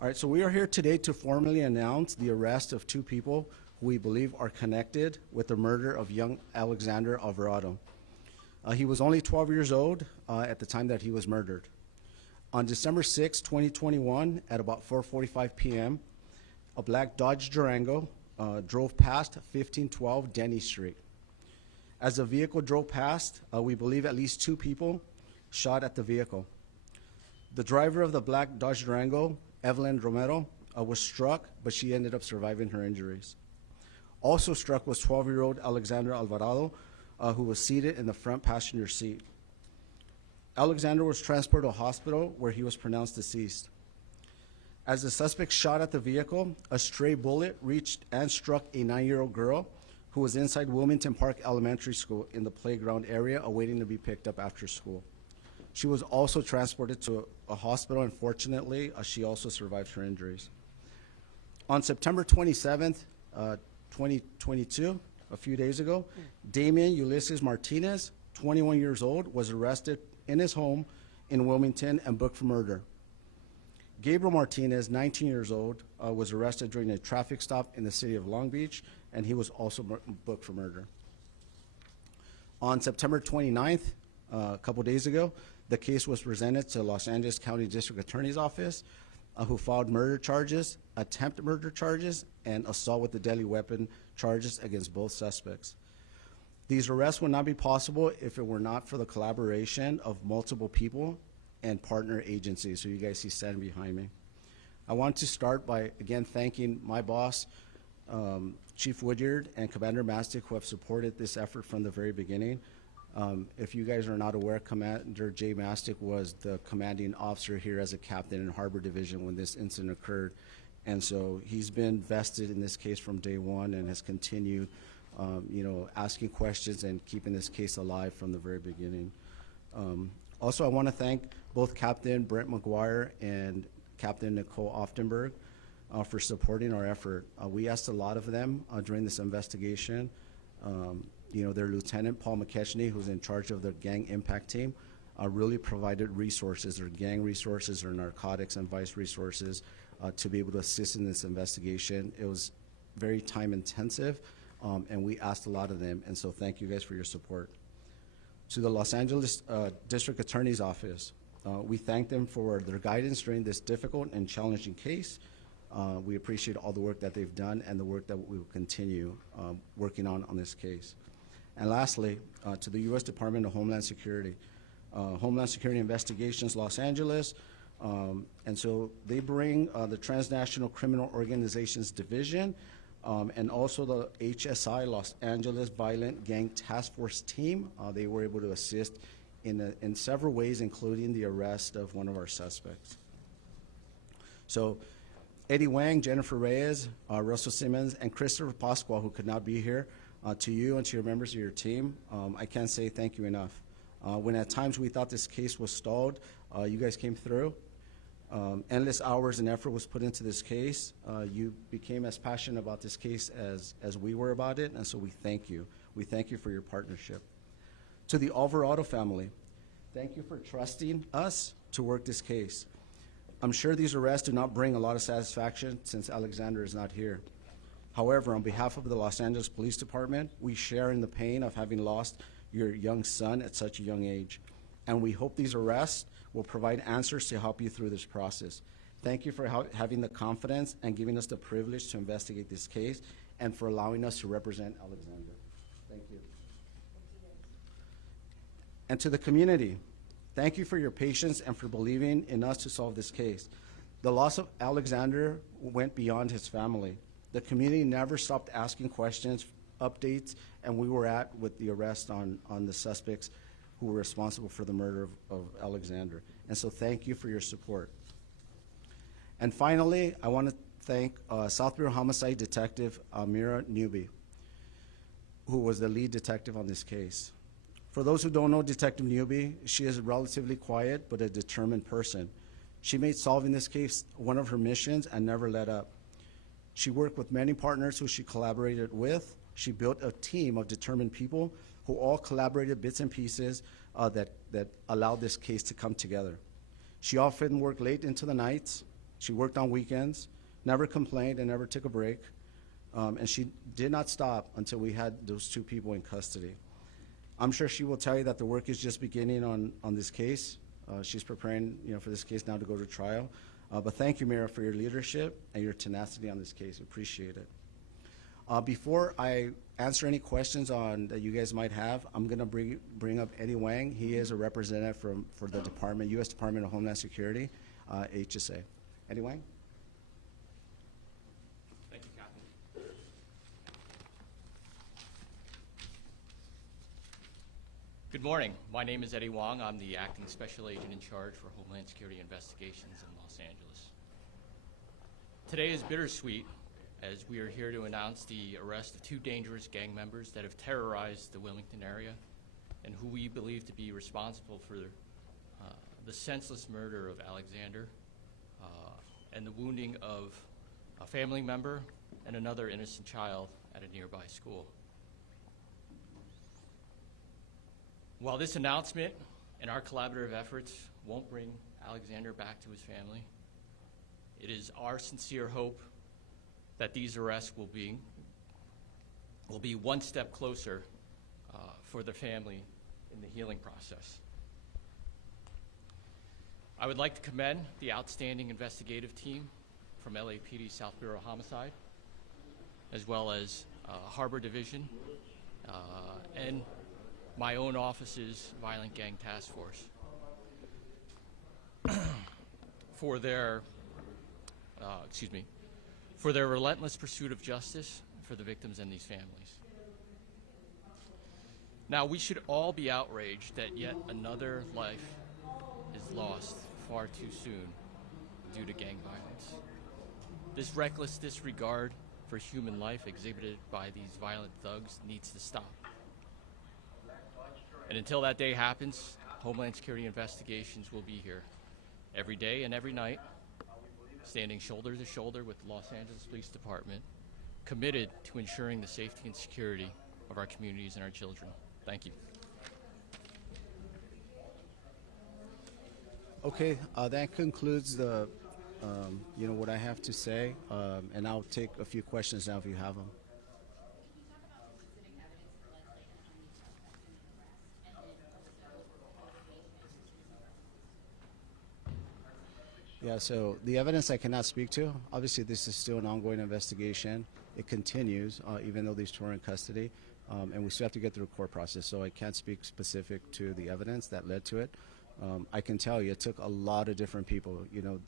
All right, so we are here today to formally announce the arrest of two people who we believe are connected with the murder of young Alexander Alvarado. He was only 12 years old at the time that he was murdered. On December 6, 2021, at about 4:45 p.m., a black Dodge Durango drove past 1512 Denny Street. As the vehicle drove past, we believe at least two people shot at the vehicle. The driver of the black Dodge Durango, Evelyn Romero, was struck, but she ended up surviving her injuries. Also struck was 12-year-old Alexander Alvarado, who was seated in the front passenger seat. Alexander was transported to a hospital where he was pronounced deceased. As the suspect shot at the vehicle, a stray bullet reached and struck a 9-year-old girl who was inside Wilmington Park Elementary School in the playground area awaiting to be picked up after school. She was also transported to a hospital, and fortunately, she also survived her injuries. On September 27th, 2022, a few days ago, Damian Ulysses Martinez, 21 years old, was arrested in his home in Wilmington and booked for murder. Gabriel Martinez, 19 years old, was arrested during a traffic stop in the city of Long Beach, and he was also booked for murder. On September 29th, a couple days ago, the case was presented to Los Angeles County District Attorney's Office, who filed murder charges, attempted murder charges, and assault with a deadly weapon charges against both suspects. These arrests would not be possible if it were not for the collaboration of multiple people and partner agencies, who you guys see standing behind me. I want to start by, again, thanking my boss, Chief Woodyard, and Commander Mastic, who have supported this effort from the very beginning. If you guys are not aware, Commander Jay Mastic was the commanding officer here as a captain in Harbor Division when this incident occurred. And so he's been vested in this case from day one and has continued, asking questions and keeping this case alive from the very beginning. Also, I want to thank both Captain Brent McGuire and Captain Nicole Oftenberg for supporting our effort. We asked a lot of them during this investigation. Their Lieutenant Paul McKechnie, who's in charge of the gang impact team, really provided resources, their gang resources, their narcotics and vice resources, to be able to assist in this investigation. It was very time intensive, and we asked a lot of them, and so thank you guys for your support. To the Los Angeles District Attorney's Office, we thank them for their guidance during this difficult and challenging case. We appreciate all the work that they've done and the work that we will continue working on this case. And lastly, to the U.S. Department of Homeland Security, Homeland Security Investigations Los Angeles, and so they bring the Transnational Criminal Organizations Division and also the HSI, Los Angeles Violent Gang Task Force team. They were able to assist in several ways, including the arrest of one of our suspects. So Eddie Wang, Jennifer Reyes, Russell Simmons, and Christopher Pascual, who could not be here, to you and to your members of your team, I can't say thank you enough. When at times we thought this case was stalled, you guys came through. Endless hours and effort was put into this case. You became as passionate about this case as we were about it, and so we thank you. We thank you for your partnership. To the Alvarado family, thank you for trusting us to work this case. I'm sure these arrests do not bring a lot of satisfaction since Alexander is not here. However, on behalf of the Los Angeles Police Department, we share in the pain of having lost your young son at such a young age. And we hope these arrests will provide answers to help you through this process. Thank you for having the confidence and giving us the privilege to investigate this case and for allowing us to represent Alexander. Thank you. And to the community, thank you for your patience and for believing in us to solve this case. The loss of Alexander went beyond his family. The community never stopped asking questions, updates, and we were at with the arrest on the suspects who were responsible for the murder of Alexander. And so thank you for your support. And finally, I want to thank South Bureau Homicide Detective Amira Newby, who was the lead detective on this case. For those who don't know Detective Newby, she is a relatively quiet but a determined person. She made solving this case one of her missions and never let up. She worked with many partners who she collaborated with. She built a team of determined people who all collaborated bits and pieces that allowed this case to come together. She often worked late into the nights, She worked on weekends, never complained, and never took a break. And she did not stop until we had those two people in custody. I'm sure she will tell you that the work is just beginning on this case. She's preparing, for this case now to go to trial. But thank you, Mayor, for your leadership and your tenacity on this case. Appreciate it. Before I answer any questions that you guys might have, I'm going to bring up Eddie Wang. He is a representative for the department, U.S. Department of Homeland Security, HSA. Eddie Wang? Thank you, Captain. Good morning. My name is Eddie Wang. I'm the acting special agent in charge for Homeland Security investigations in Los Angeles. Today is bittersweet, as we are here to announce the arrest of two dangerous gang members that have terrorized the Wilmington area and who we believe to be responsible for the senseless murder of Alexander and the wounding of a family member and another innocent child at a nearby school. While this announcement and our collaborative efforts won't bring Alexander back to his family, it is our sincere hope that these arrests will be one step closer for the family in the healing process. I would like to commend the outstanding investigative team from LAPD South Bureau Homicide, as well as Harbor Division and my own office's Violent Gang Task Force for their relentless pursuit of justice for the victims and these families. Now, we should all be outraged that yet another life is lost far too soon due to gang violence. This reckless disregard for human life exhibited by these violent thugs needs to stop. And until that day happens, Homeland Security investigations will be here every day and every night, standing shoulder to shoulder with the Los Angeles Police Department, committed to ensuring the safety and security of our communities and our children. Thank you. Okay, that concludes the, what I have to say, and I'll take a few questions now if you have them. Yeah, so the evidence I cannot speak to. Obviously, this is still an ongoing investigation. It continues, even though these two are in custody, and we still have to get through the court process, so I can't speak specific to the evidence that led to it. I can tell you it took a lot of different people.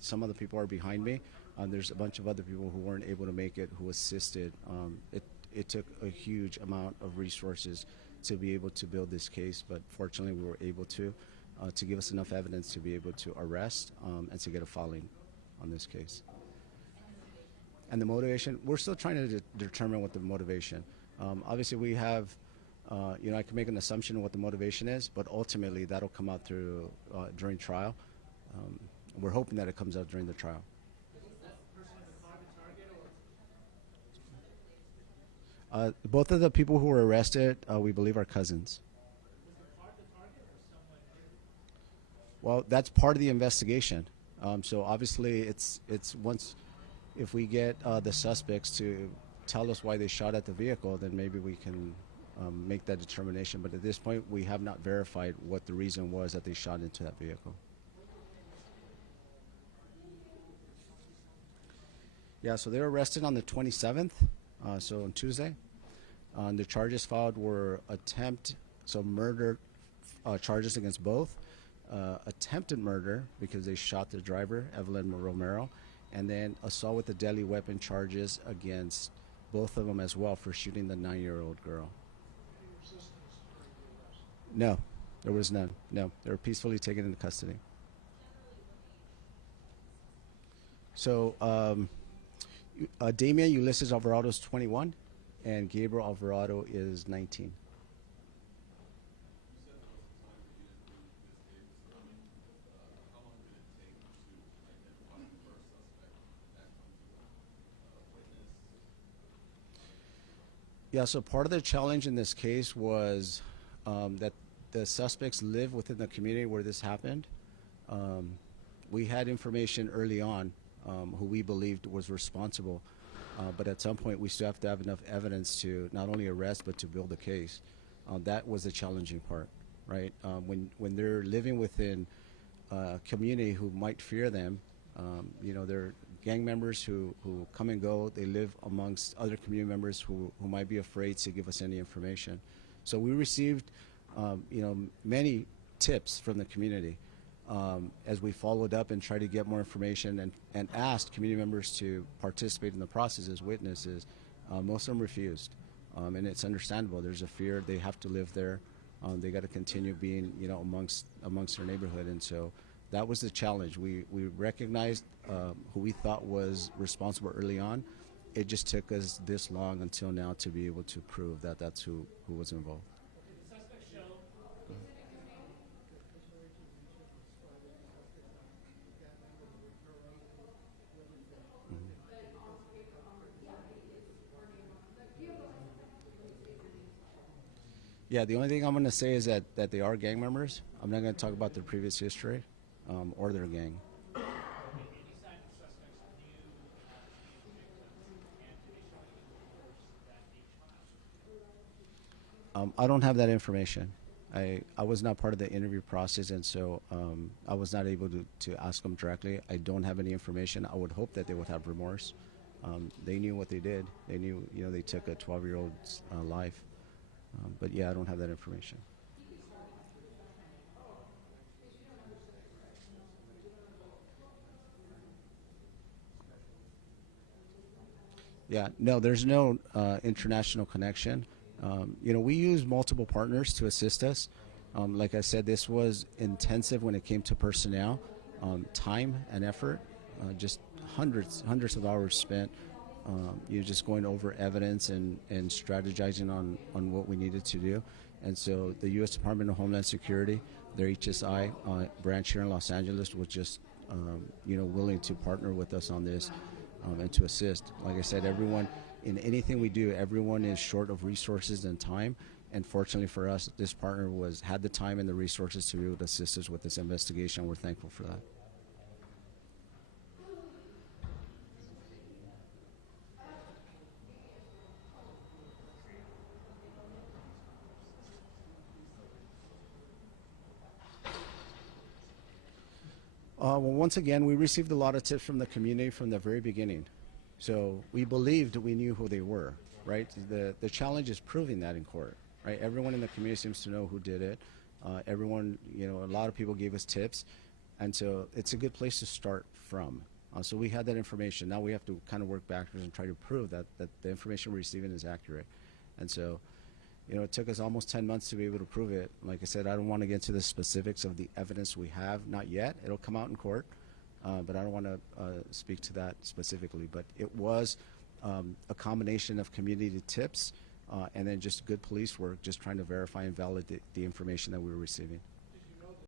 Some of the people are behind me. There's a bunch of other people who weren't able to make it, who assisted. It took a huge amount of resources to be able to build this case, but fortunately we were able to give us enough evidence to be able to arrest and to get a filing on this case. And the motivation, we're still trying to determine what the motivation. Obviously we have, I can make an assumption of what the motivation is, but ultimately that'll come out through during trial. We're hoping that it comes out during the trial. Both of the people who were arrested, we believe, are cousins. Well, that's part of the investigation. So obviously, it's once, if we get the suspects to tell us why they shot at the vehicle, then maybe we can make that determination. But at this point, we have not verified what the reason was that they shot into that vehicle. Yeah, so they were arrested on the 27th, so on Tuesday. The charges filed were murder charges against both. Attempted murder because they shot the driver, Evelyn Romero, and then assault with a deadly weapon charges against both of them as well for shooting the 9-year-old girl. No, there was none. No, they were peacefully taken into custody. So Damian Ulysses Alvarado is 21, and Gabriel Alvarado is 19. Yeah, so part of the challenge in this case was that the suspects live within the community where this happened. We had information early on who we believed was responsible. But at some point, we still have to have enough evidence to not only arrest, but to build a case. That was the challenging part, right? When they're living within a community who might fear them, they're gang members who come and go. They live amongst other community members who might be afraid to give us any information. So we received, many tips from the community as we followed up and tried to get more information and asked community members to participate in the process as witnesses. Most of them refused, and it's understandable. There's a fear. They have to live there. They got to continue being, amongst their neighborhood, and so that was the challenge. We recognized who we thought was responsible early on. It just took us this long until now to be able to prove that that's who was involved. Yeah, the only thing I'm going to say is that they are gang members. I'm not going to talk about their previous history or their gang. I don't have that information. I was not part of the interview process, and so I was not able to ask them directly. I don't have any information. I would hope that they would have remorse. They knew what they did. They knew, they took a 12-year-old's life. But yeah, I don't have that information. Yeah, no, there's no international connection. We use multiple partners to assist us. Like I said, this was intensive when it came to personnel, time and effort, just hundreds of hours spent. Just going over evidence and strategizing on what we needed to do. And so the U.S. Department of Homeland Security, their HSI branch here in Los Angeles was just, willing to partner with us on this and to assist. Like I said, everyone, in anything we do, everyone is short of resources and time. And fortunately for us, this partner had the time and the resources to be able to assist us with this investigation. We're thankful for that. Well, once again, we received a lot of tips from the community from the very beginning. So we believed we knew who they were, right? The challenge is proving that in court, right? Everyone in the community seems to know who did it. Everyone, a lot of people gave us tips. And so it's a good place to start from. So we had that information. Now we have to kind of work backwards and try to prove that the information we're receiving is accurate. And so, it took us almost 10 months to be able to prove it. Like I said, I don't want to get into the specifics of the evidence we have, not yet. It'll come out in court, but I don't want to speak to that specifically. But it was a combination of community tips and then just good police work, just trying to verify and validate the information that we were receiving.